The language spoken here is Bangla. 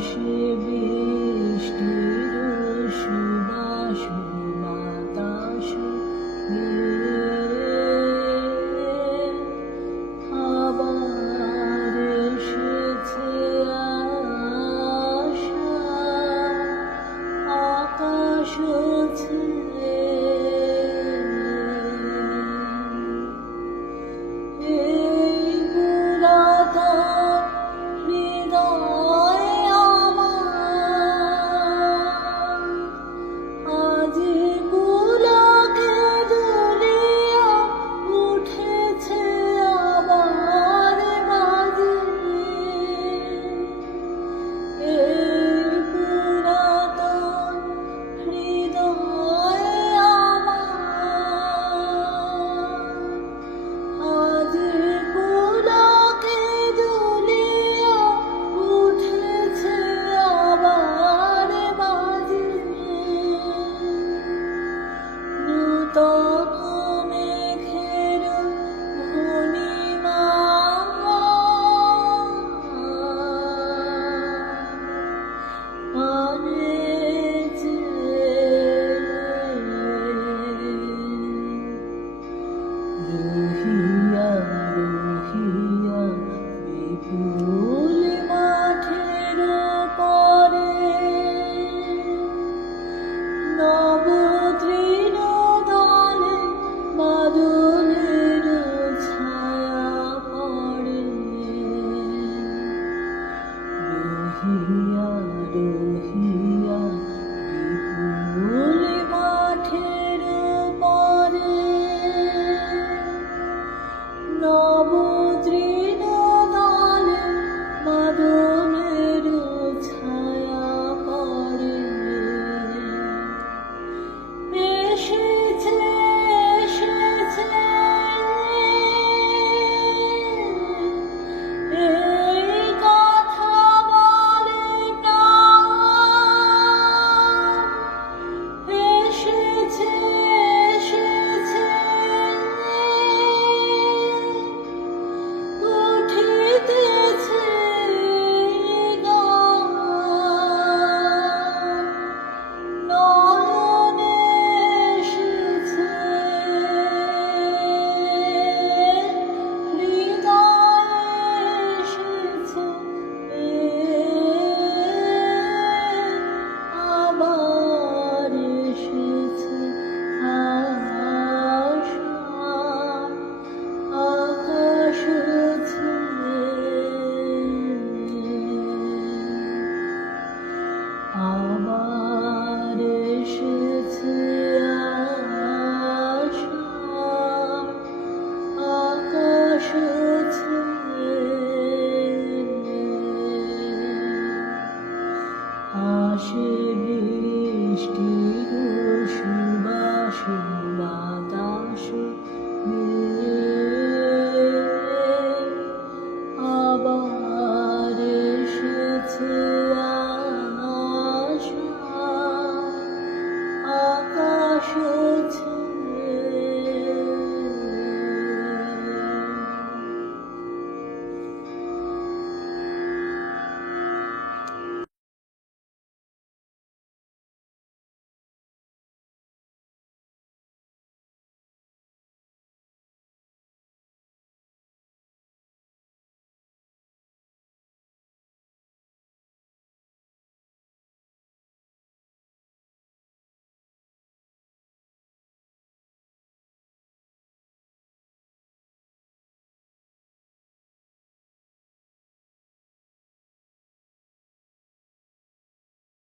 আকাশে বৃষ্টির রহিয়া রহিয়া বৃষ্টি সুবাস বাতাস আবার এসেছে আকাশ